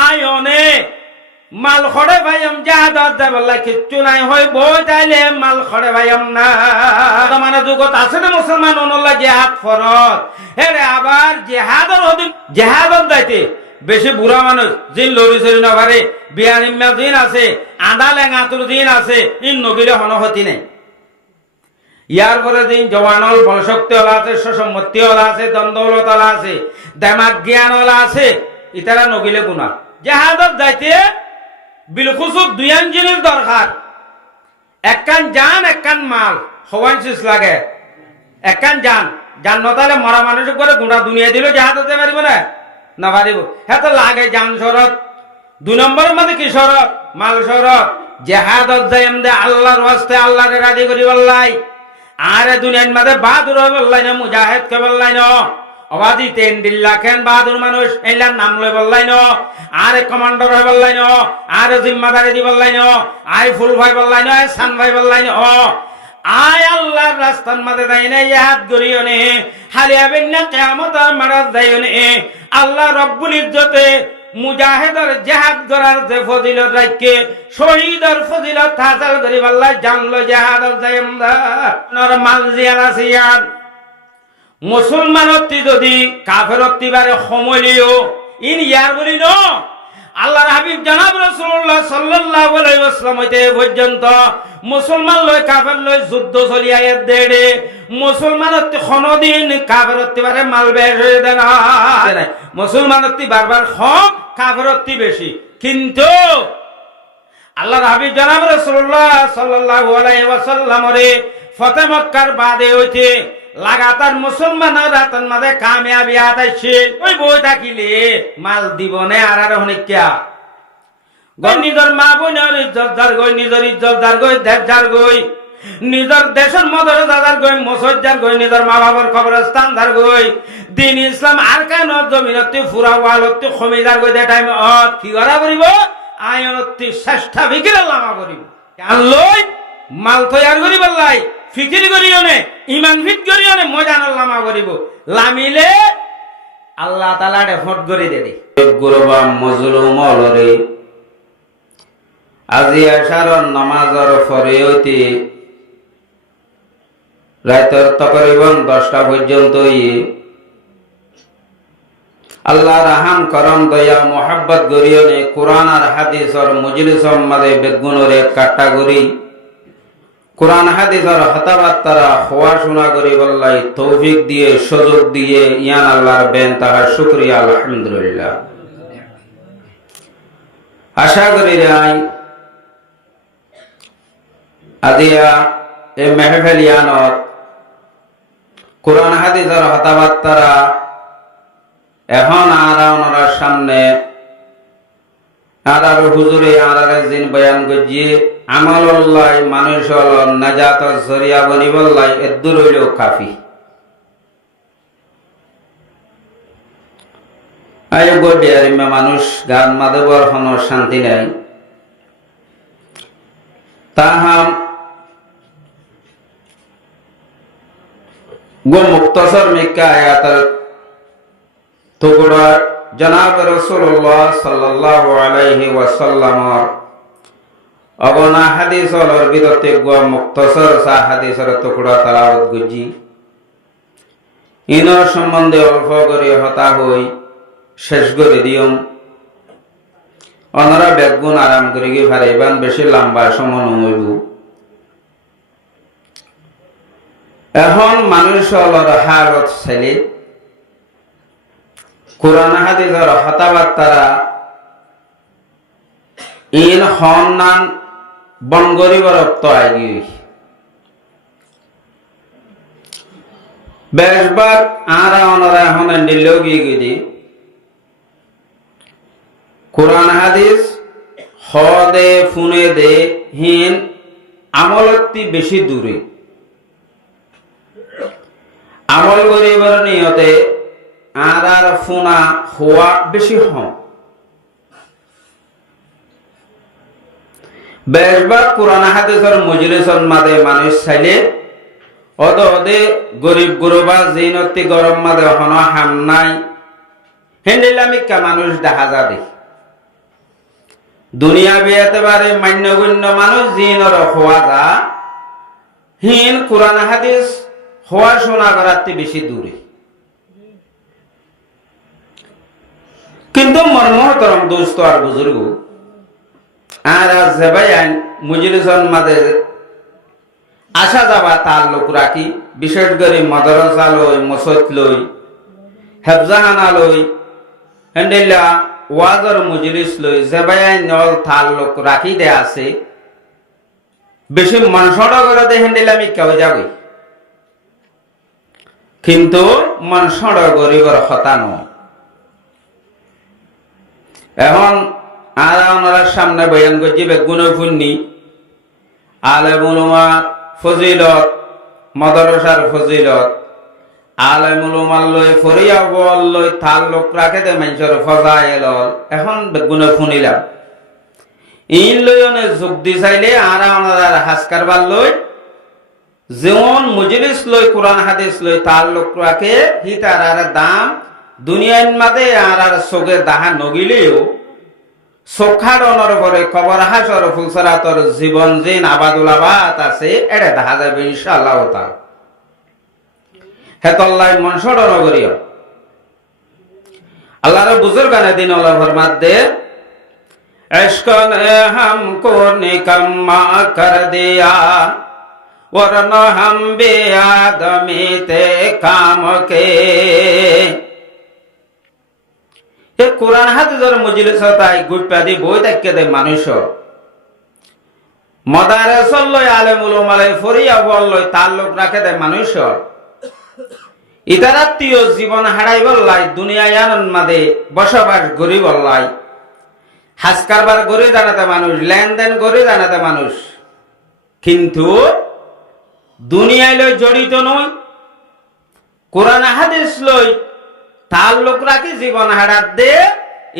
আয়নে মাল খড়ে ভাইম জাহাদত যায় বললা কিচ্ছু নাই হই বই তাইলে মাল খড়ে ভাইম না মানে যুগত আছে না মুসলমান অনুল্লাহ জেহাদ ফরজ হেরে আবার জেহাদর অধীন জেহাদত যাইতে বেশি বুড়া মানুষ জিন লরি চরি নভারে বিয়ানিম্মা জিন আছে আধা লেঙাতুর জিন আছে ইন নগিলে হনহতি নেই ইয়ার পরে দিন জওয়ানল বলশক্তি ওলা আছে সসম্মতি ওলা আছে দ্বন্দ্বলত ওলা আছে দেমাগ জ্ঞান ওলা আছে ইতারা নগিলে গুণা জেহাদত যাইতে বিলখুসুব দুইয়ান জিনিস দরকার একখান জান একখান মাল হওয়ান শেষ লাগে একখান জান জান নতালে মরা মানুষ করে গুণা দুনিয়া দিল জেহাদত যেতে পারিব না না পারিব হ্যাঁ তো লাগে জান শরত 2 নম্বরের মধ্যে কি শরত মাল শরত জেহাদত যাই দে আল্লাহর ওয়াস্তে আল্লাহরে রাজি করি বললাই আরে দুনিয়ার মধ্যে বাহাদুর হয়ে বললাই না মুজাহিদ কে বললাই না আওয়াজি 3 লাখেন বাহাদুর মানুষ এইলার নাম লই বললাই না আরে কমান্ডার হয়ে বললাই না আরে জিম্মাদারি দি বললাই না আই ফুল ভাই বললাই না সান ভাই বললাই না আয় আল্লাহর রাস্তার মধ্যে যাই না ইয়াদ করিও নে হারিয়াবেন না কিয়ামত আর মারাত যাইও নে আল্লাহ রব্বুল ইজ্জতে মুজাহিদের জিহাদ করার যে ফজিলত রাখে শহীদের ফজিলত হাসিল করি আল্লাহ জানলো জিহাদত যাইমদা নরমাল জিয়ার আছে ইয়ার মুসলমানতি যদি কাফেরতি বারে সমলিও ইন ইয়ার বলি ন আল্লাহর হাবিব জনাব রাসূলুল্লাহ সাল্লাল্লাহু আলাইহি ওয়াসাল্লাম হইতে পর্যন্ত মুসলমান লই কাফের লই যুদ্ধ চলি আয়ের দেড়ে মুসলমানতি কোনদিন কাফেরতি বারে মাল বের হয়ে দেয় না মুসলমানতি বারবার কম কাফেরতি বেশি কিন্তু আল্লাহর হাবিব জনাব রাসূলুল্লাহ সাল্লাল্লাহু আলাইহি ওয়াসাল্লাম রে ফতে মক্কার বাদে হইতে লাগাতার মুসলমানের রাতন মাঝে কামিয়াবি আতাইছিল ওই বই থাকিলে মাল দিবনে আর হনিকা নিজের মা বোনের ইজ্জত দার গই নিজের ইজ্জত দার গই দেশ দার গই নিজের দেশের মদর দাদার গই মসজিদার গই নিজের মা বাবার কবরস্থান দার গই দিন ইসলাম আর কেন জমিনতি ফুরা ওয়ালতি খমিদার গই দে টাইম কি করা করিব আয়নতি চেষ্টা বিকির লামা করিব আল্লাহ মাল তৈয়ার করিব লাই ফিকির করিও নে ইমান ফিট করিও নে মজানার লামা করিব লামিলে আল্লাহ তাআলা রেফট করে দেবে গুরবা মজলুম অলরে আজি আশার নামাজর পরে হইতে রাতের তকরিবান 10টা পর্যন্ত আল্লাহ রাহাম করম দয়া মোহাব্বত করিও নে কোরআন আর হাদিসর মজলিসর মাঝে বেগুনরে ক্যাটাগরি কোরআন হাদিসের কথাবার্তা হওয়া শোনা করি বললাই তৌফিক দিয়ে সুযোগ দিয়ে ইয়ান আল্লাহর বেন তাহার শুকরিয়া আলহামদুলিল্লাহ আশা করি রাই আজিয়া এই মেহফিল ইয়ানত কোরআন হাদিসের কথাবার্তা এখন আর ওনার সামনে আর হুজুরে আর জিন বয়ান গজিয়ে আমল্লাহ মানুষ নাজাত জরিয়া বনিবল্লাহ এদুর হইলেও কাফি আয়োগ্য বিহারিমা মানুষ গান মাধবর হন শান্তি নাই তাহাম গো মুক্তসর মিক্কা আয়াতের টুকরা জনাব রাসূলুল্লাহ সাল্লাল্লাহু আলাইহি ওয়াসাল্লামর অগনা হাদিসর বিদতে গো মুক্তসর সা হাদিসর টুকরা তালাওয়াত গুজি ইনর সম্বন্ধে অল্প করে হতা হই শেষ করে দিয়ম অনরা বেগুন আরাম করে গিয়ে ভারাইবান বেশি লম্বা সময় নমইব এখন মানুষ অলর হালত ছেলে কোরআন হাদিসের কথাবার্তারা ইন হন্নান বনগরিবর রক্ত আইগি বেশবার আরা অনরা এখন নিলেও গিয়ে গিয়ে কোরআন হাদিস হ দে ফুনে দে হিন আমলতি বেশি দূরে আমল গরিবর নিয়তে আর ফুনা হওয়া বেশি হম বেশবার কোরআন হাদিসের মজলিসের মাঝে মানুষ চাইলে অদে গরিব গুরুবা জিনতি গরম মাঝে হন হাম নাই হেন্ডিলামিকা মানুষ দেখা যা দে দুনিয়া বিয়েতে পারে মান্যগণ্য মানুষ জিনর হওয়া যা হিন কোরআন হাদিস হওয়া শোনা করার বেশি দূরে। কিন্তু মর্মহতরম দোস্ত আর বুজুর্গ আর ভাই মুজলিসন মাঝে আসা যাওয়া তাল্লুক রাখি, বিশেষ করে মাদ্রাসা লই, মসজিদ লই, হেফজাহানা লই, হেন্ডেলা ওয়াজর মজলিস লই যে ভাই নল তাল্লুক রাখি দে আছে বেশি মনসড় করে দে হেন্ডেলা আমি কেউ যাবই, কিন্তু মনসড় গরিবর হতা নয়। এখন আর ওনার সামনে বয়ান করছি বেগুনে ফুন্নি আলেমুল উলামার ফজিলত, মাদ্রাসার ফজিলত, আলেমুল উলামার লই ফরিয়া বল লই তাল্লুক রাখে দে মানুষের ফজাইল। এখন বেগুনে ফুনিলাম ইন লই অনে যোগ দি চাইলে আর ওনার হাসকারবার লই যেমন মজলিস লই কোরআন হাদিস লই তাল্লুক রাখে হি তার আর দাম দুনিয়ার মাঝে আর চোখে দাহা নগিলেও চোখাড়নের পরে খবর হাসর ফুলসরাতর জীবন জিন আবাদুল আবাদ আছে এড়ে দেখা যাবে ইনশাআল্লাহ তাআলা। হেতল্লাই মনসড় নগরীয় আল্লাহর বুজুর্গানে দিন আল্লাহ ফরমাত দে इश्क ने हमको निकम्मा कर दिया वरना हम भी आदमी थे काम के। কোরআন হাদিসের মজলিসত আই গুপ্পাদি বই দেখকে দে মানুষ মাদ্রাসা লই আলেমুল উলামা ফরিয়া বল লই তাল্লুক রাখে দে মানুষ ইতারাত্মীয় জীবন হারাই বললাই দুনিয়ায় আনন্দ মাদে বসবাস গরি বললাই হাজ কারবার গড়ে জানাতে মানুষ, লেনদেন গড়ে জানাতে মানুষ, কিন্তু দুনিয়ায় লই জড়িত নয়, কোরআন হাদিস লই তাল্লুক রাখি জীবন হারাত দে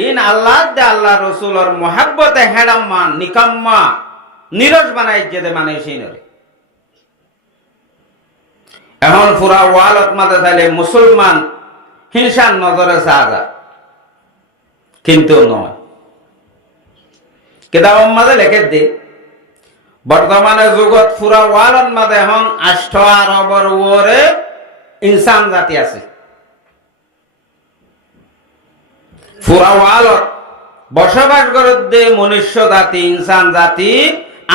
ইন আল্লাহ দে আল্লাহ রসুলর মহাব্বতে হেড়াম্মা নিকাম্মা নিরস বানাই যেতে মানুষ ইনরে। এখন পুরা ওয়ালত মাতে চাইলে মুসলমান হিংসার নজরে চাহা, কিন্তু নয়। কিতাব মাঝে লেখে দে বর্তমানে যুগত পুরা ওয়ালত মাঝে এখন 8 আরবর ওরে ইনসান জাতি আছে। পুরা ওয়ালত বসবাস করে দে মনুষ্য জাতি, ইনসান জাতি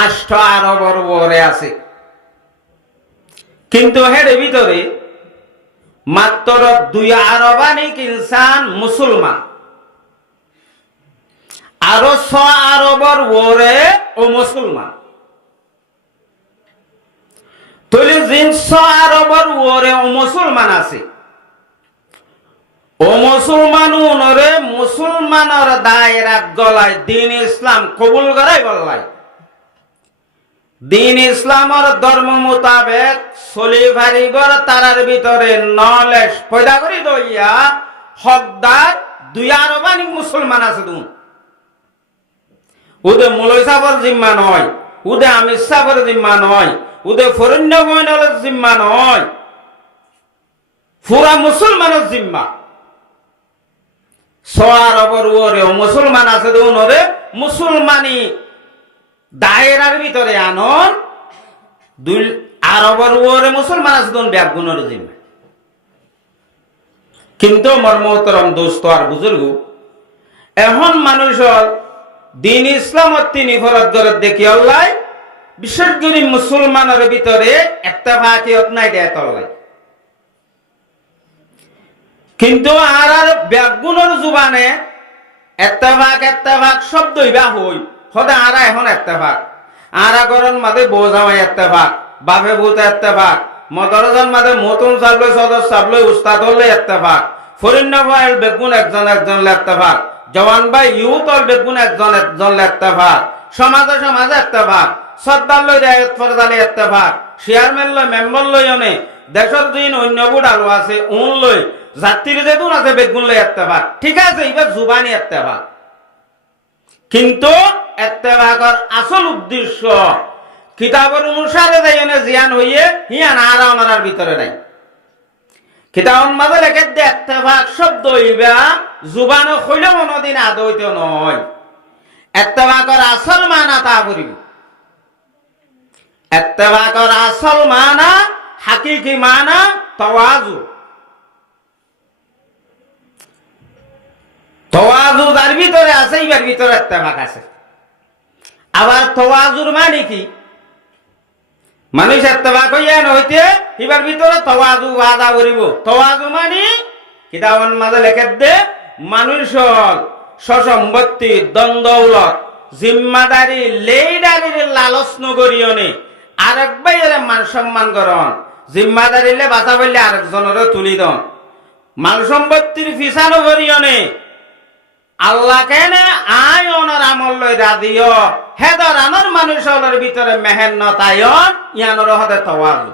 8 আরবর ওরে আছে, কিন্তু হের ভিতরে মাত্র 2 আরবানিক ইনসান মুসলমান, আরো 6 আরবর ওরে ও মুসলমান। তৈলে জিন 6 আরবর ওরে ও মুসলমান আছে, ও মুসলমান উনরে মুসলমানের দায়রাত গলায় দিন ইসলাম কবুল করাই বললাই, দিন ইসলামের ধর্ম মোতাবেক চলি পারিবর তারার ভিতরে নলেজ পয়দা করি দইয়া হকদার 2 আরবানিক মুসলমান আছে। তুমি উদে মুলই সাবর জিম্মা নয়, উদে আমির সাবর জিম্মা নয়, উদে ফরণ্য ময়নালের জিম্মা নয়, পুরা মুসলমানের জিম্মা। 6 আরবর ওরে মুসলমান আছে ওরে মুসলমানি দায়রার ভিতরে আনন 2 আরবর ওরে মুসলমান আছে ব্যাগুনের জিম্মা। কিন্তু মর্মহতরম দোস্ত আর বুজুর্গ এখন মানুষের দিন ইসলামত তিনি ফরত গরত দেখি আল্লাহ বিশেষ করে মুসলমানের ভিতরে একটা ভাকিয়ত নাই দেয় তল্লাই, কিন্তু আর আর ব্যাগুনের জুবানে এত্তেফাক শব্দই বা হই সদা আরা এখন এত্তেফাক, আরা গরন মাঝে বোঝামাই এত্তেফাক, বাপে ভূত এত্তেফাক, মদরজন মাঝে মতুন সাবলে সদর সাবলে উস্তাদ হলে এত্তেফাক, ফরিন্ন ভাইয়ের বেগুন একজন এত্তেফাক, জওয়ান ভাই ইউথ অল বেগুন একজন এত্তেফাক, সমাজে এত্তেফাক, সদ্দার লই রায়ত ফরদালে এত্তেফাক, চেয়ারম্যান লই মেম্বার লই অনে দেশের দিন অন্য বুড়ালো আছে উন লই যাত্রী যেতুন আছে বেগুন লই এত্তেফাক। ঠিক আছে, এবার জুবানি এত্তেফাক, কিন্তু এত্তেফাকর আসল উদ্দেশ্য কিতাবের অনুসারে যাইনে জিয়ান হইয়ে হিয়ান আর ওনার ভিতরে নাই। কিতাবন মাঝে লেখে দে এত্তেফাক শব্দ হইবা জুবান হইলে কোনদিন আদৈত নয়, ইত্তেফাকর আসল মানা তা করিব। ইত্তেফাকর আসল মানা, হাকিকি মানা তাওয়াজু। তাওয়াজু যার ভিতরে আছে, ইবার ভিতরে ইত্তেফাক আছে। আবার তাওয়াজুর মানে কি? মানুষ ইত্তেফাক হইয়া নইতে ইবার ভিতরে তাওয়াজু ওয়াদা করিব। তাওয়াজু মানে কিতাবের মাঝে লেখে দে, মানুষ সসম্পত্তি দ্বন্দ্বৌলত জিম্মাদারি লেইডারির লালচ নগরিয়নে আরেক ভাইয়ের মান সম্মান করন, জিম্মাদারিলে বাঁচা বললে আরেকজনের তুলি দন, মান সম্পত্তির ফিসানো করিয়নে আল্লাহ কেন আয় ওনার আমল লই রাদিও হেদর আনর মানুষের ভিতরে মেহেন্নত আয়ন ইয়ানোর হতে তাওয়াজু।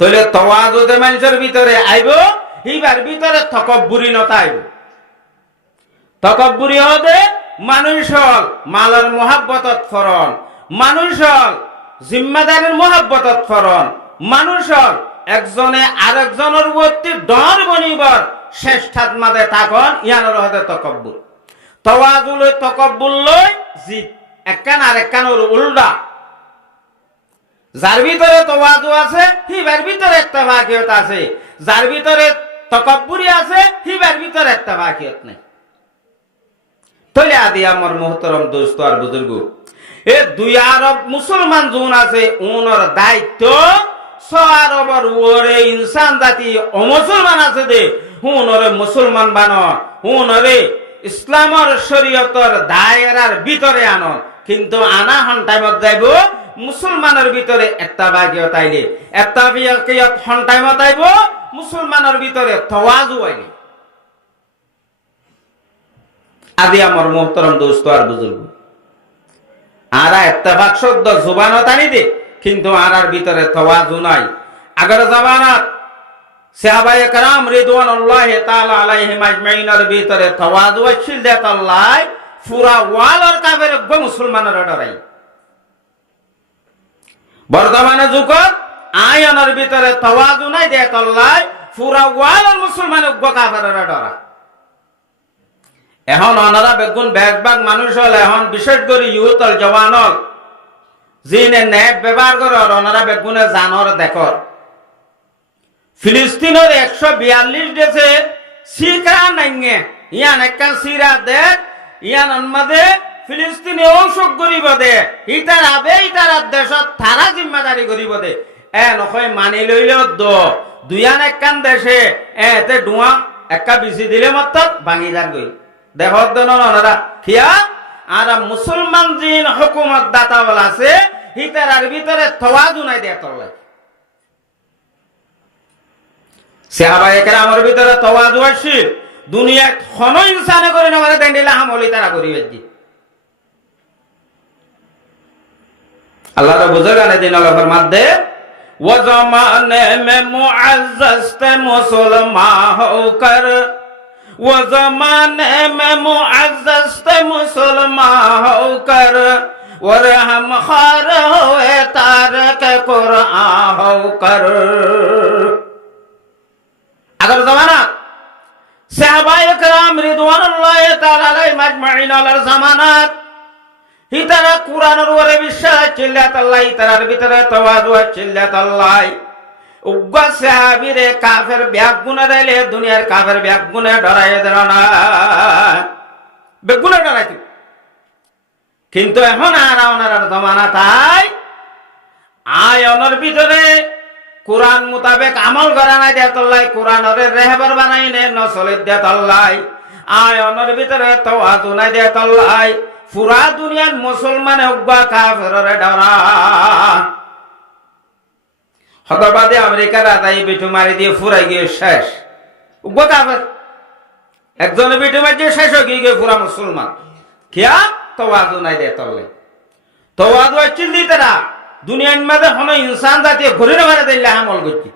তাহলে তাওয়াজু যে মানুষের ভিতরে আইব, ইবার ভিতরে তকব্বুরি নতা আইব। তকব্বুরি হতে মানুষ মালের মোহাব্বতত ফরন, মানুষ জিম্মাদারির মোহাব্বতত ফরন, মানুষ একজনে আরেকজনের প্রতি ডর বনিবার শ্রেষ্ঠাত মাঝে থাকন ইয়ানোর হতে তকব্বুর। তাওয়াজু লই তকব্বুর লই জিত একখান আর একখানের উল্টা। যার ভিতরে তাওয়াজু আছে হিবার ভিতরে ইত্তেফাকিয়ত আছে, যার ভিতরে তকব্বুরি আছে হিবার ভিতরে ইত্তেফাকিয়ত নেই। তাহলে আদি আমার মোহতরম দোস্ত আর বুজুর্গ, এ দুই আরব মুসলমান জুন আছে ওনার দায়িত্ব আরবর ওরে ইনসান জাতি অমুসলমান আছে দে হুনরে মুসলমান বানো, হুনরে ইসলামর শরীয়তর দায়রার ভিতরে আনো। কিন্তু আনা হন টাইমত যাইব মুসলমানের ভিতরে ইত্তেফাকিয়ত আইলে, ইত্তেফাকিয়ত হন টাইমত আইব মুসলমানের ভিতরে তাওয়াজু আইলে। আদি আমার মোহতরম দোস্ত আর বুজুর্গ, আরা ইত্তেফাক শব্দ জুবানত আনি দে, কিন্তু আরার ভিতরে তাওয়াজু নাই। আগের জামানাত সাহাবায়ে কেরাম রিদওয়ানুল্লাহি তাআলা আলাইহিম আজমাইনের ভিতরে তাওয়াজু আছিল দে আল্লাহ পুরা ওয়ালর কাফের মুসলমানের ডরাই। বর্তমানে যুগত আয়নের ভিতরে তাওয়াজু নাই দে আল্লাহ পুরা ওয়ালর মুসলমানের কাফের ডরা। এখন অনারা বেগুন বেশভাগ মানুষ হল এখন বিশেষ করে ইউথল জওয়ানল জিনে নেট ব্যবহার কর, ওনারা বেগুনে জানর দেখর। ফিলিস্তিনের 142 দেশে সিরা নাইঙে ইয়ান একটা সিরা দেখ ইয়ান মাঝে ফিলিস্তিনি অংশ করিব দে, ইটার আবে ইটার দেশত তারা জিম্মাদারি করিব দে। নকয় মানি লইলেও দুয়ান একখান দেশে এতে ডুয়া একা বিচি দিলে মাত্র ভাঙি যার গই দেখত দেন ওনারা খিয়া। আর মুসলমান জিন হুকুমত দাতা বলা আছে হিতার ভিতরে তাওয়াজু নাই দে তল্লাই। সাহাবায়ে কেরামের ভিতরে তাওয়াজু আছে, দুনিয়া কোন ইনসানে করে না মানে দেন্ডিলা আমলি তারা করিবে জি। আল্লাহর বুজুর্গানে দিন আল্লাহর মধ্যে वो ज़माने में मुअज़्ज़ज़ थे मुसलमान होकर, वो ज़माने में मुअज़्ज़ज़ थे मुसलमान होकर, और हम खार हुए तारक कुरान होकर। अगर ज़माना सहाबाए किराम रिदवानुल्लाहि ताआला अलैहिम अजमाइन अलर ज़मानात হিতারা কুরআনের উপরে বিশ্বাস চিল্লাত আল্লাহ, হিতারার ভিতরে তাওয়াজু চিল্লাত আল্লাহ। উগ্র সাহাবীরে কাফের ব্যাগ গুনে দিলে দুনিয়ার কাফের ব্যাগ গুনে ডরায় দেন না, বেগুনে ডরাইতে। কিন্তু এখন আর ওনার জমানা তাই আয়নের ভিতরে কোরআন মোতাবেক আমল করা নাই দেত আল্লাহ, কোরআনের রেহবার বানাই নে নসলে দেত আল্লাহ। আয়নের ভিতরে তাওয়াজু নাই দেত আল্লাহ, পুরা দুনিয়ার মুসলমান উগ্র কাফেররে ডরা। হতবাদে আমেরিকার রাজাই বিটু মারি দিয়ে ফুরাই গিয়ে শেষ উগ্র কাফের। একজনে বিটু মারি দিয়ে শেষ হয়ে গিয়ে পুরা মুসলমান কিয়া তাওয়াজু নাই দে তল্লে। তাওয়াজু আছিল দি তারা দুনিয়ার মাঝে হন ইনসান জাতীয় ঘুরে মারে দিলে আমল করছি।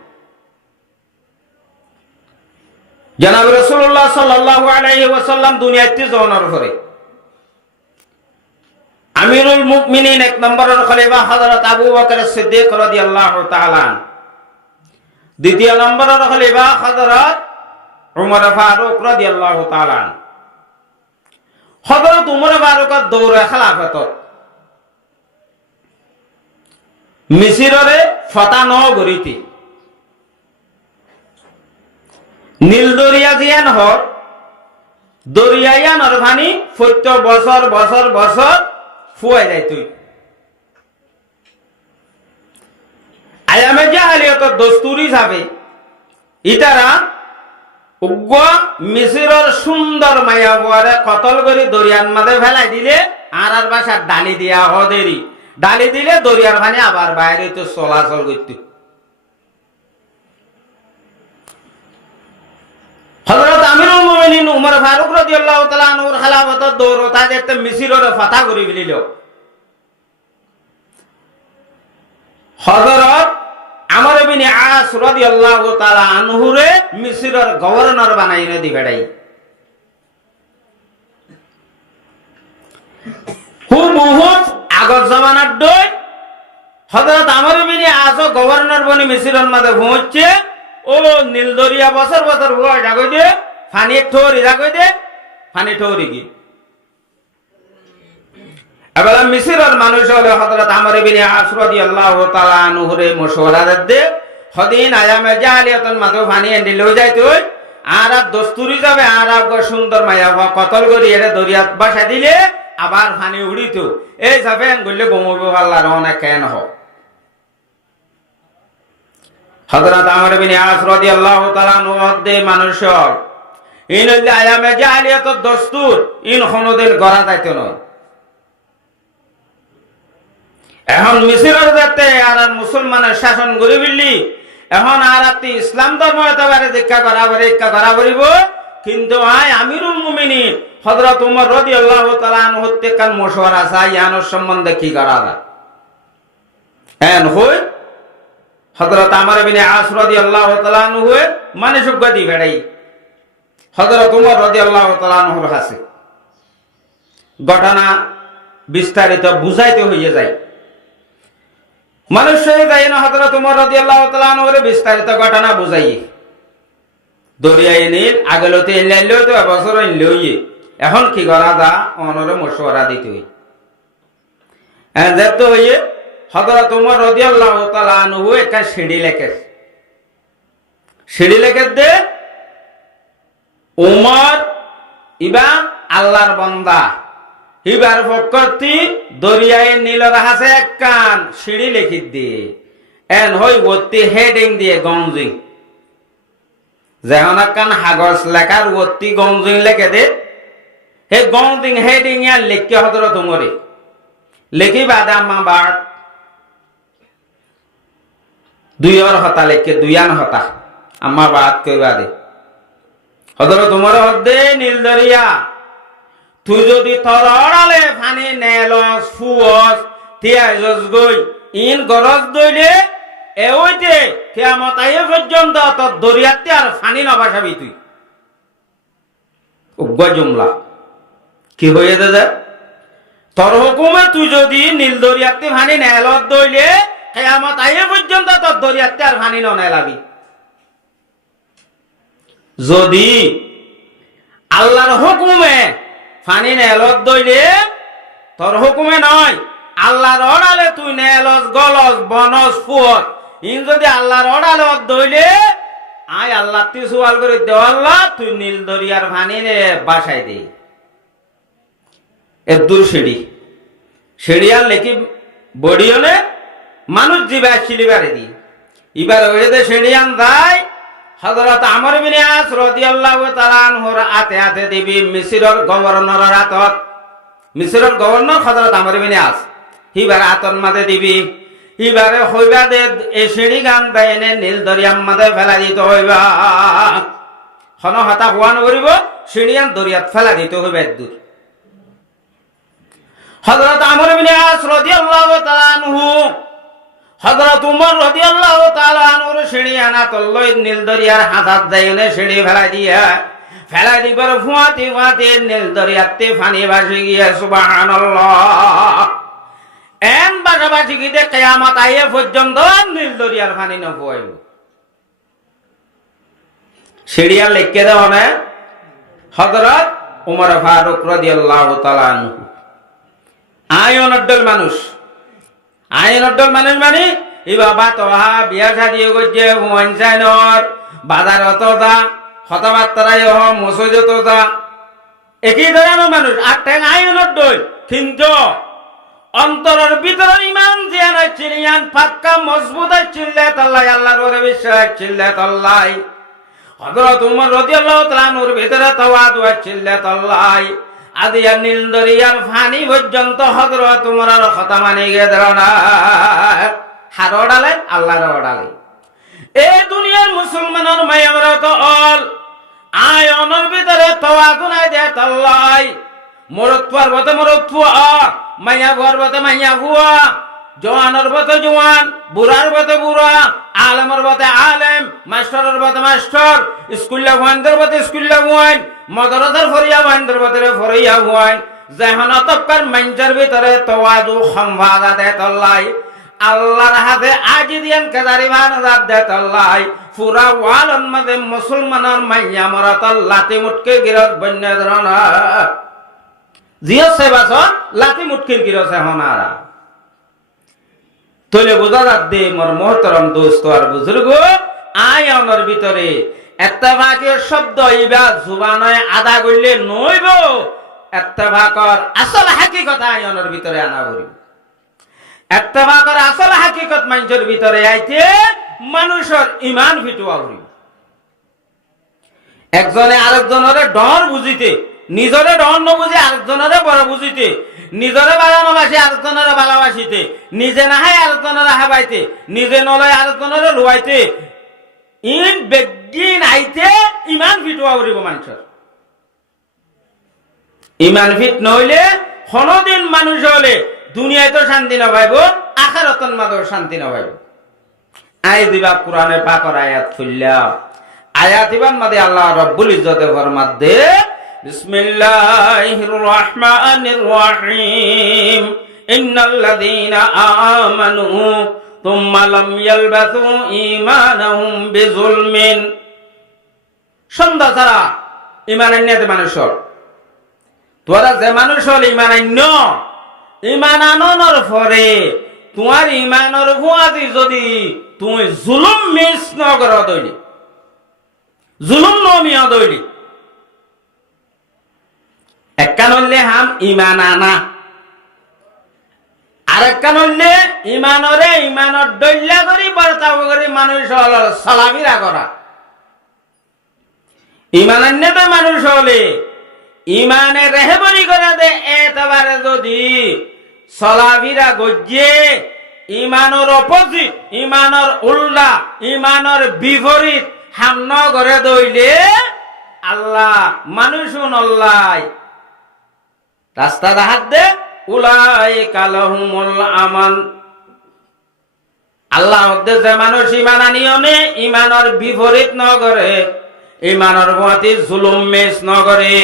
জনাব রাসূলুল্লাহ সাল্লাল্লাহু আলাইহি ওয়াসাল্লাম দুনিয়াতে জওয়ানোর পরে আমিরুল মুমিনিন এক নম্বরের খলিফা হযরত আবু বকর সিদ্দিক রাদিয়াল্লাহু তাআলা, দ্বিতীয় নম্বরের খলিফা হযরত উমর ফারুক রাদিয়াল্লাহু তাআলা। হযরত উমর ফারুক দৌড়ে খেলাফত মিসিররে ফতা নগরীতে নীল দরিয়া জিয়ান হর দরিয়ায়ানর ভানি প্রত্যেক বছর বছর বছর ফুয়াই যায় তুই আয়ামে জাহালিয়তর দস্তুর হিসাবে ইতারা উগ্র মিসিরর সুন্দর মায়া বুয়ারে কতল করে দরিয়ার মাঝে ফেলাই দিলে আর বাসার ডালি দিয়া হদেরি ডালি দিলে দরিয়ার ভানি আবার বাইরে তো চলাচল করত হযরত আমিরুল মুমিনিন উমর ফারুক রাদিয়াল্লাহু তাআলা আনহুর খেলাফতত দৌড়তা যেতে মিসিরর ফাতা করে ফেলিল হযরত আমর ইবনে আস রাদিয়াল্লাহু তাআলা আনহুরে মিসরের গভর্নর বানাইনে দিবেড়াই হুবহু আগর জামানার দই হযরত আমর ইবনে আস গভর্নর বনি মিসরের মাঝে পৌঁছছে ও নীল দরিয়া বছর বছর ভয় জাগই দে পানি ঠোরি জাগই দে পানি ঠোরি কি এবার মিসরের মানুষ হলে হযরত আমর ইবনে আস রাদিয়াল্লাহু তাআলা আনহুরে মশওয়ারা দে হদিন আয়ামে জাহালিয়াতন মাঝে পানি এনে লই যাইতো আর দস্তুরি যাবে আর সুন্দর মায়া কতল করি এটা দরিয়াত বাসা দিলে আবার পানি উড়িত এই যাবেন গলে গমব আল্লাহর অনেক কেন হ হযরত আমর ইবনে আস রাদিয়াল্লাহু তাআলা আনহু দে মানুষ ইন আয়ামে জাহালিয়াতর দস্তুর ইন কোনদিন গড়া যাইতো না এখন মিসরের যাতে আর মুসলমানের শাসন গড়ে ফেললি এখন আর ইসলাম ধর্ম একেবারে দীক্ষা করা করিব কিন্তু আয় আমিরুল মুমিনিন হযরত উমর রাদিয়াল্লাহু তাআলা আনহু হতে কান মশওয়ারা চাই ইয়ানোর সম্বন্ধে কি করা যায় এন হই হযরত আমর ইবনে আস রাদিয়াল্লাহু তাআলা আনহু মানে সুগতি বেড়াই হযরত উমর রাদিয়াল্লাহু তাআলা আনহুর কাছে ঘটনা বিস্তারিত বুঝাইতে হইয়া যায় মানুষ যাই না হযরত উমর রাদিয়াল্লাহু তাআলা আনহুর বিস্তারিত ঘটনা বুঝাই দরিয়ায় নীল আগলতে এলাইলো তো বছর লইয়ে এখন কি করা দা অনরে মশওয়ারা দিতে হই যেতে হইয়ে হযরত উমর রাদিয়াল্লাহু তাআলা আনহু একটা সিঁড়ি লেখে দে উমর ইবা আল্লাহর বান্দা ইবার ফকতি দরিয়ায় নীলর হাসে এক কান সিঁড়ি লিখি দিয়ে এন হই ওতি হেডিং দিয়ে গঞ্জিং যেমন কান হাগজ লেখার ওতি গঞ্জিং লেখে দে হে গঞ্জিং হেডিং ইয়ার লিখকে হযরত উমরে লিখি বাদা মা বাট দুইর হতা লিখকে দুইয়ান হতা আম্মা বাত কইবা দে হযরত উমর হদে নীল দরিয়া তুই যদি তরড়ালে ফানি নেলস ফুয়স তিয়াজস গই ইন গরজ দইলে এ ওইতে কিয়ামত আইয়ে পর্যন্ত তোর দরিয়াতে আর ফানি নবাসাবি তুই উগ্র জুমলা কি হয়ে দাদা তোর হুকুমে তুই যদি নীল দরিয়াতে ফানি নেলত দইলে কিয়ামত আইয়ে পর্যন্ত তোর দরিয়াতে আর ফানি ননেলাবি যদি আল্লাহর হুকুমে ফানি নেলত দইলে তোর হুকুমে নয় আল্লাহর অর্ডারে তুই নেলস গলস বনস ফুয়স ইন যদি আল্লাহর অর্ডারত দইলে আয় আল্লাহ তুই সুয়াল করে দেও আল্লাহ তুই নীল দরিয়ার ফানি রে বাসায় দে এর দূর সিঁড়ি আর লেখি বড়িওনে মানুষ জিবা শিলিবারে দি এবার ওইতে সিঁড়িয়ান যায় হযরত আমর ইবনে আস রাদিয়াল্লাহু তাআলা আনহুর হাতে দিবি মিসরের গভর্নরের হাতত মিসরের গভর্নর হযরত আমর ইবনে আস হিবার হাতর মাঝে দিবি হিবারে হইবা দে এই সিঁড়ি গান দেনে নীল দরিয়ার মাঝে ফেলা দিতে হইবা হন হতা হুয়ান করিব সিঁড়িয়ান দরিয়াত ফেলা দিতে হইবে দূর হযরত আমর ইবনে আস রাদিয়াল্লাহু তাআলা আনহু হযরত উমর রাদিয়াল্লাহু তাআলা আনহুর সিঁড়ি আনা তল্লই নীল দরিয়ার হাতাত যাইনে সিঁড়ি ফেলা দিবার ফুয়াতে নীল দরিয়াতে পানি ভাসি গিয়া সুবহানাল্লাহ এন বাসাবাসি গিয়ে কিয়ামত আইয়ে পর্যন্ত নীল দরিয়ার পানি নফুয়াইব সিঁড়িয়ার লিখকে দেওয়া হযরত উমর ফারুক রাদিয়াল্লাহু তাআলা আনহু আয়নডল মানুষ মানে ই বাবা তোহা বিয়া শাদি গজ্জে ওয়ানসাইনর বাজারত যা কথাবার্তায় হ মসজিদত যা একই ধরনের মানুষ আর ঠ্যাং আয়নডল কিন্তু অন্তরের ভিতরে ইমান জিয়ান চিলিয়ান পাক্কা মজবুত চিল্লে তাল্লাই আল্লাহর ওরে বিশ্বাস চিল্লে তাল্লাই হযরত উমর রাদিয়াল্লাহু তাআলা নূর ভিতরে তাওয়াদু চিল্লে তাল্লাই আদিয়া নীল দরিয়ার পানি পর্যন্ত হযরত উমরের কথা মানি গেদর না হারডালে আল্লাহর ওডালে এই দুনিয়ার মুসলমানের মায়ামরা তো অল আয়নের ভিতরে তাওয়াদু নাই দে তাল্লাই মরদ পর্বতে মরদ ফুয়া মাইয়া গর্বতে মাইয়া ফুয়া জওয়ানের বতে জওয়ান বুড়ার বতে বুড়া আলেমের বতে আলেম মাস্টারের বতে মাস্টার স্কুলে ওয়ানদের বতে স্কুলে ওয়ান মদরসার ফরিয়া ওয়ানদের বতে ফরিয়া ওয়ান যেহন তপকার মাইঞ্জার ভিতরে তাওয়াদু সম্ভাদা দে তল্লাই আল্লাহর হাতে আজি দিয়ান কাজারি বানাজাত দে তল্লাই পুরা ওয়ালন মধ্যে মুসলমানের মাইয়া মরত লাতি মুটকে গিরত বন্য ধরনা জিয়া সেবাসন লাতি মুটকির গিরছে হনারা তলে বোঝা যাচ্ছে মোর মোহতরম দোস্ত আর বুজুর্গ আয়নের ভিতরে ইত্তেফাকের শব্দ ইবা জুবানয় আদা করলে নইব ইত্তেফাকর আসল হাকিকত আয়নের ভিতরে আনা করিব ইত্তেফাকর আসল হাকিকত মানুষের ভিতরে আইতে মানুষের ঈমান ফিটুয়া করিব একজনে আরেকজনের ডর বুঝিতে নিজরে ডর ন বুঝে আরেকজনের বড় বুঝিতে নিজরে ভালোবাসি আরেকজনের ভালোবাসিতে নিজে নাহাই আরেকজনের হাবাইতে নিজে নলয় আরেকজনের লুয়াইতে ইন বেগিন আইতে ইমান ফিটুয়া করিব মানুষের ইমান ফিট নইলে কোনদিন মানুষ হলে দুনিয়ায় তো শান্তি না পাইব আখিরাতন মাঝেও শান্তি না পাইব আই দিবা কোরআনে পাকের আয়াত ফুল্লা আয়াত ইবান মাদে আল্লাহ রব্বুল ইজ্জতে ফরমাতে বিসমিল্লাহির রহমানির রহিম ইন্নাল্লাযীনা আমানু তুম্মা লাম ইয়ালবাসু ঈমানাহুম বিজুলমিন সন্ধ্যা ছাড়া ঈমান আনতে মানুষের তোরা যে মানুষ হল ঈমান আন্য ঈমান আননের পরে তোমার ঈমানের ভুয়াদি যদি তুমি জুলুম মিস ন কর দইলি জুলুম নমিয়া দইলি একখান হইলে হাম ঈমান আনা আর একখান হইলে ঈমানরে ঈমানের দইলা করি বর্তাব করি মানুষ হল সালামিরা করা ঈমান আনতে মানুষ হলে ইমানে রেহবরি করে দে এতবারে যদি সলাভিরা গজ্জে ইমানের অপোজিট ইমানের উল্টা ইমানের বিপরীত হামন করে দইলে আল্লাহ মানুষ নল্লাই রাস্তা দেখাত দে উলাই কালহুমুল আমান আল্লাহ যে মানুষ ইমান আনিয়নে ইমানের বিপরীত ন করে ইমানের ভুয়াতি জুলুম মেস ন করে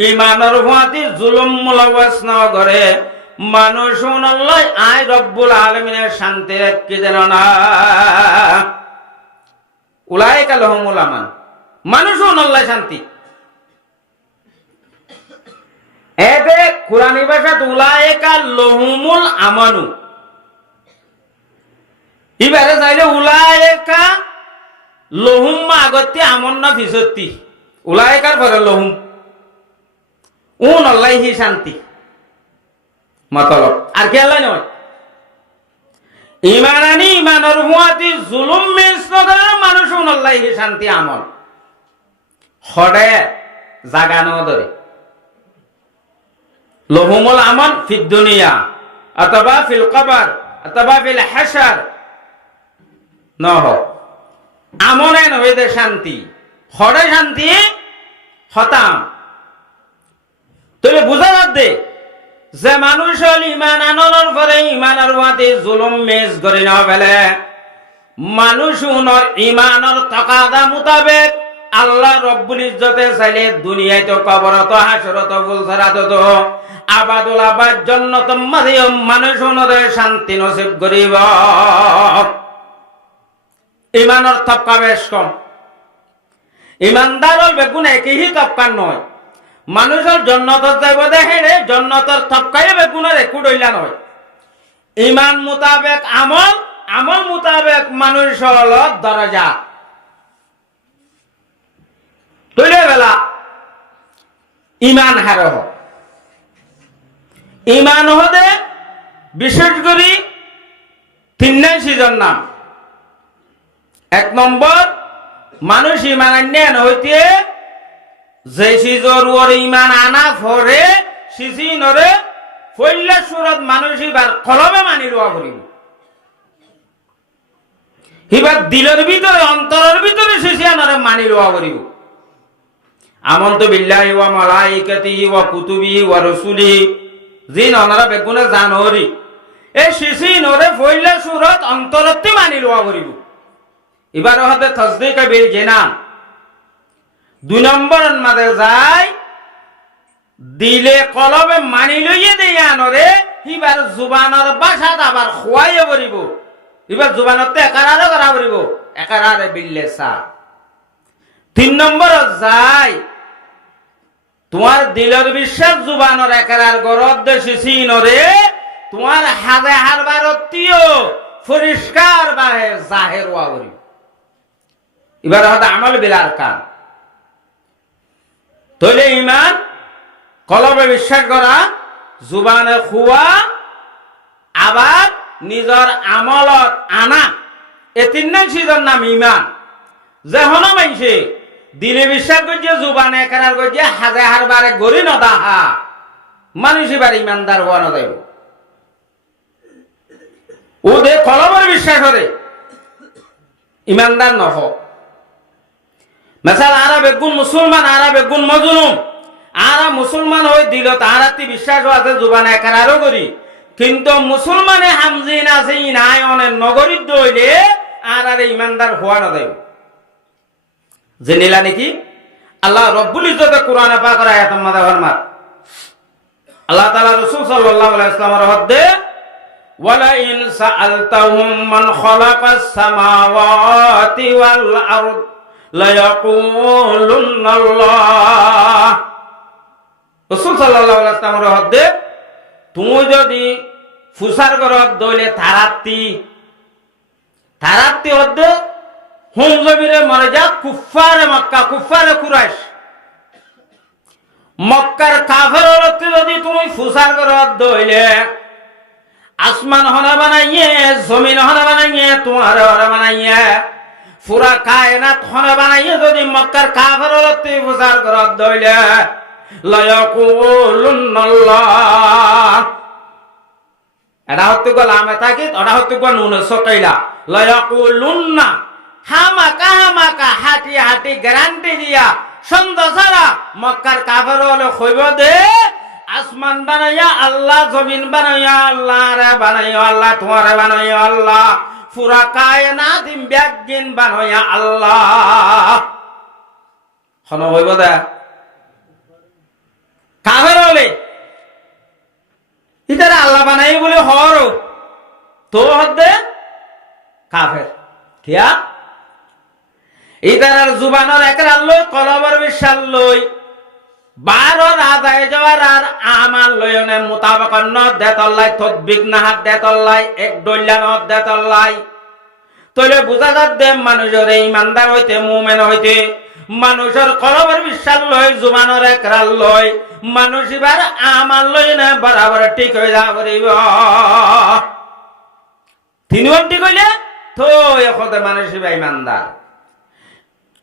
ইমানের ভুয়াতি জুলুম মুলওয়াস ন করে মানুষ নল্লাই আয় রব্বুল আলামিনের শান্তি কি যেন না উলাইকা লাহুমুল আমান মানুষ নল্লাই শান্তি এতে কুরআনী ভাষাত উলাইকা লাহুমুল আমানু ইবারে যাইলে উলাইকা লহুম আগতে আমন না ফিসতি উলাইকার পরে লহুম নল্লাহি শান্তি মতলব আর কি আল্লাহ নয় ইমান আনি ইমানের ভুয়াতি জুলুম মিস নগর মানুষ নল্লাহি শান্তি আমল হড়ে জাগানো ধরে লহুমুল আমান ফিদ দুনিয়া অথবা ফিল কবর অথবা ফিল হাশর নহ আমনে নইদে শান্তি হড়ে শান্তি হতাম তবে বুঝা যাচ্ছে যে মানুষ হল ইমান আননের পরে ইমানের মাতে জুলুম মেজ করে না ফেলে মানুষ উনর ইমানের তাকাদা মোতাবেক আল্লাহ রব্বুল ইজ্জতে চাইলে দুনিয়ায় তো কবরত হাসরত ফুলসরাত তো আবাদুল আবাদ জান্নাত মাঝে মানুষ উনরে শান্তি নসিব করিব ইমানের তবকা বেশ কম ইমানদার হল বেগুন একই তবকা নয় মানুষের জন্নতর যাইব দেখে রে জন্নতর থপকাইয়ে বেগুনের একু ডইলা নয় ইমান মোতাবেক আমল আমল মোতাবেক মানুষের হল দরজা তৈলে বেলা ইমান হারহ ইমান হদে বিশেষ করে তিনটাই সিজন নাম এক নম্বর মানুষ ইমান আন্যান হইতে যে সিজর ওর ইমান আনা ফরে সিসি নরে ফইল্লা সুরত মানুষ এবার কলমে মানি লওয়া করিব এবার দিলের ভিতরে অন্তরের ভিতরে সিসি আনারে মানি লওয়া করিব আমন্তু বিল্লাহি ওয়া মালাইকাতিহি ওয়া কুতুবিহি ওয়া রাসূলিহি জিন অনারা বেগুনে জানহরি এই সিসি নরে ফইল্লা সুরত অন্তরতে মানি লওয়া করিব এবার হতে তসদিক বিল জিনান দুই নম্বরের মাঝে যায় দিলে কলবে মানি লইয়ে দেয়া নরে এবার জুবানর বাসাত আবার খোয়াইয়ে পড়িব এবার জুবানতে একারারও করা পড়িব একারারে বিল্লে সা তিন নম্বর যায় তোমার দিলের বিশ্বাস জুবানর একারার গরদ দেশি নরে তোমার হাজে হারবার অতিও পরিষ্কার বাহে জাহের ওয়া পড়িব এবার হতে আমল বিলার কান তৈলে ইমান কলবে বিশ্বাস করা জুবানে খুয়া আবার নিজর আমলত আনা এ তিনজন সিজন নাম ইমান যে হন মাইছে দিলে বিশ্বাস করছে জুবানে একার করছে হাজে হারবারে গড়ি নদাহা মানুষ এবার ইমানদার হওয়া নদাইব ও দে কলবের বিশ্বাস করে ইমানদার নহ মেসাল আরা বেগুন মুসলমান আরা বেগুন মজলুম আরা মুসলমান হয়ে দিল তাহারাতি বিশ্বাস আছে জুবানে একারও করি কিন্তু মুসলমানে হামজিন আছে নাই অনেক নগরীর দইলে আর ইমানদার হওয়া না দেব জেনিলা নাকি আল্লাহ রব্বুল ইজ্জতে কোরআনে পাকের আয়াতের মধ্যে ফরমান আল্লাহ তাআলা রাসূল সাল্লাল্লাহু আলাইহি ওয়াসাল্লামের হদ্দে ওয়ালা ইন সাআলতাহুম মান খালাকাস সামাওয়াতি ওয়াল আরদ লায়াকুলুন্নাল্লাহ রাসূল সাল্লাল্লাহু আলাইহি ওয়াসাল্লামের হদ্দে তুমি যদি ফুসার গরত দইলে তারাত্তি হদ্দে হুম জমিরে মরে যা কুফারে মক্কা কুফারে কুরাইশ মক্কার কাফের হলতে যদি তুমি ফুসার গরত দইলে আসমান হনা বানাইয়ে জমিন হনা বানাইয়ে তোমার হনা বানাইয়ে পুরা কায়নাত হনা বানাইয়ে যদি মক্কার কাফের হলতে ফুসার গরত দইলে লায়াকুলুন্নাল্লাহ এটা হতে গেল আমে থাকি ওটা হতে গেল নুন সকাইলা লায়াকুলুন্না হামাকা হাঁটি হাঁটি গ্যারান্টি দিয়া সন্ধ্যা সারা মক্কার কাফের হলে কইব দে আসমান বানাইয়া আল্লাহ জমিন বানাইয়া আল্লাহ রে বানাইয়া আল্লাহ তোমারে বানাইয়া আল্লাহ পুরা কায়নাত ব্যাগিন বানাইয়া আল্লাহ হন হইব দে কাফের হলে ইতারা আল্লাহ বানাই বলে হর তো হদ্দে কাফের কিয়া ইতারার জুবানর একরার লই কলবর বিশ্বাস লই বারর আদায় যাওয়ার আর আমার লয়নে মোতাবেক ন দেতল্লাই তদবিক নাহাত দেতল্লাই এক ডল্যান দেতল্লাই তইলে বুঝা যাত দে মানুষের ইমানদার হইতে মুমিন হইতে মানুষের কলবের বিশ্বাস লই জুবানর একরার লই মানুষ এবার আমার লয়নে বরাবর ঠিক হয়ে যা করিব তিনজন ঠিক হইলে তো এখতে মানুষ এবার ইমানদার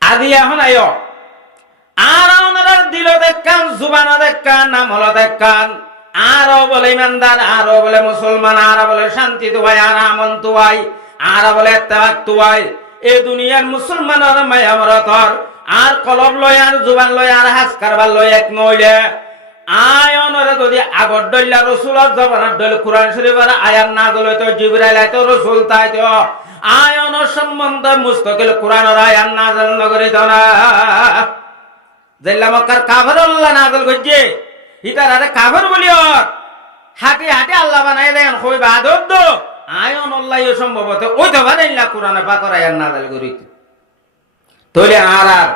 আদি এখন আয় আর ওনার দিল দেখান জুবান দেখান নাম হলো দেখান আরো বলে ইমানদার আরো বলে মুসলমান আরো বলে শান্তি তুয়াই আর আমন তুয়াই আরো বলে এত্তেবাক তুয়াই এ দুনিয়ার মুসলমানের মায়া মরতর আর কলব লয় আর জুবান লয় আর হাস কারবার লয় এক নইলে আয় অনরে যদি আগর দল্লা রসুলের জবানের দল কোরআন শরীফের আয়াত না দলে তো জিবরাইল আইতো রসুল তাইতো আয়ন সম্বন্ধে মুস্তাকিল কোরআনের আয়াত নাযিল নগরে দনা জেলা মক্কার কাফের আল্লাহ নাযিল করছে ইতার আরে কাফের বলিও হাঁটি হাঁটি আল্লাহ বানাই দেন কই বাদত দো আয়ন আল্লাহ সম্ভবত ওই তো বানাইলা কোরআনে পাকের আয়াত নাযিল করিতে তইলে আর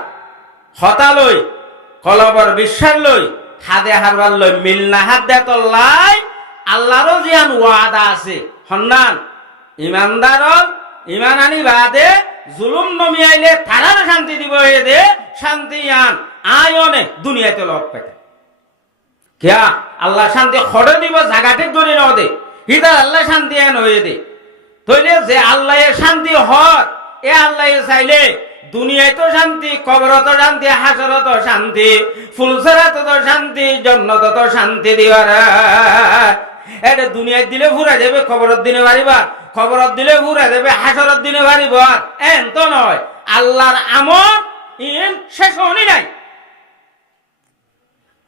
হতা লই কলবর বিশ্বাস লই হাদে হারবার লই মিল না হাত দে তল্লাই আল্লাহরও জিয়ান ওয়াদা আছে হন্নান ইমানদার ইমান আনি বাদে জুলুম নমি আইলে তারার শান্তি দিব এ দে শান্তি আন আয়নে দুনিয়াতে লক পেতে কিয়া আল্লাহ শান্তি খড়ে দিব জায়গাতে ধরে নাও দে হিদার আল্লাহ শান্তি আন হয়ে দে তইলে যে আল্লাহ শান্তি হর এ আল্লাহ চাইলে দুনিয়ায় তো শান্তি কবরত শান্তি হাসরত শান্তি ফুলসরাত তো শান্তি জন্নত তো শান্তি দিবার এটা দুনিয়ায় দিলে ঘুরে যাবে কবরত দিনে পারিবা খবরত দিলে ঘুরে যাবে হাসরত দিনে পারিব এন তো নয় আল্লাহর আমল ইন শেষ হনি নাই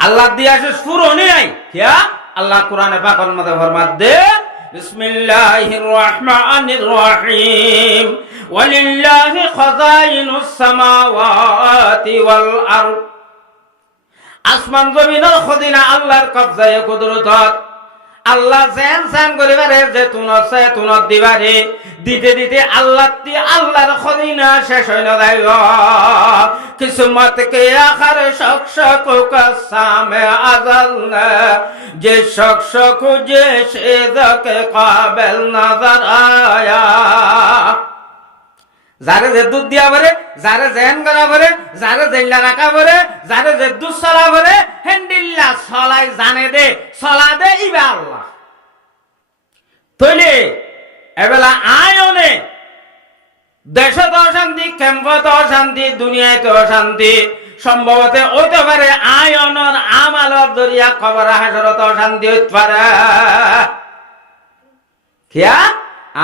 আল্লাহ দিয়া শেষ পুরোনি নাই কিয়া আল্লাহ কোরআনে পাকের মধ্যে ফরমাত দে বিসমিল্লাহির রহমানির রহিম ওয়ালিল্লাহি খাযাইনুস সামাওয়াতি ওয়াল আরদ আসমান জমিনের খদিনা আল্লাহর কবজায়ে কুদরত আল্লাহ জেন সান করিবারে যে তুনত দিবারে দিতে দিতে আল্লাহর খদিনা শেষ হইল যায় কিসমত কে আখর শখস কো সামে আজল যে শখস খুঁজে সে দকে কাবেল নজর আয়া যারে যে দুধ দিয়া ভরে যারে জেন করা ভরে যারে জেল্লা রাখা ভরে যারে যে দুধ চলা ভরে হেন্ডিল্লা চলাই জানে দে চলা দে ইবা আল্লাহ তৈলে এবেলা আয়নে দেশে তো অশান্তি ক্যাম্পতে অশান্তি দুনিয়াতে অশান্তি সম্ভবত হইতে পারে আয়নের আমালত দরিয়া খবর হাসরত অশান্তি হইতে পারে কিয়া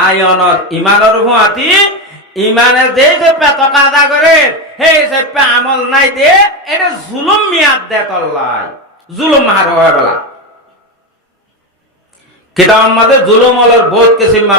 আয়নের ইমানের হুয়াতি ইমানে যে পেত কাদা করে হে সে আমল নাই দে এটা জুলুম মিয়াদ দে তল্লাই জুলুম হার হয় বেলা কিতাব মধ্যে জুলুম হলোর বোধ কে সিম্মা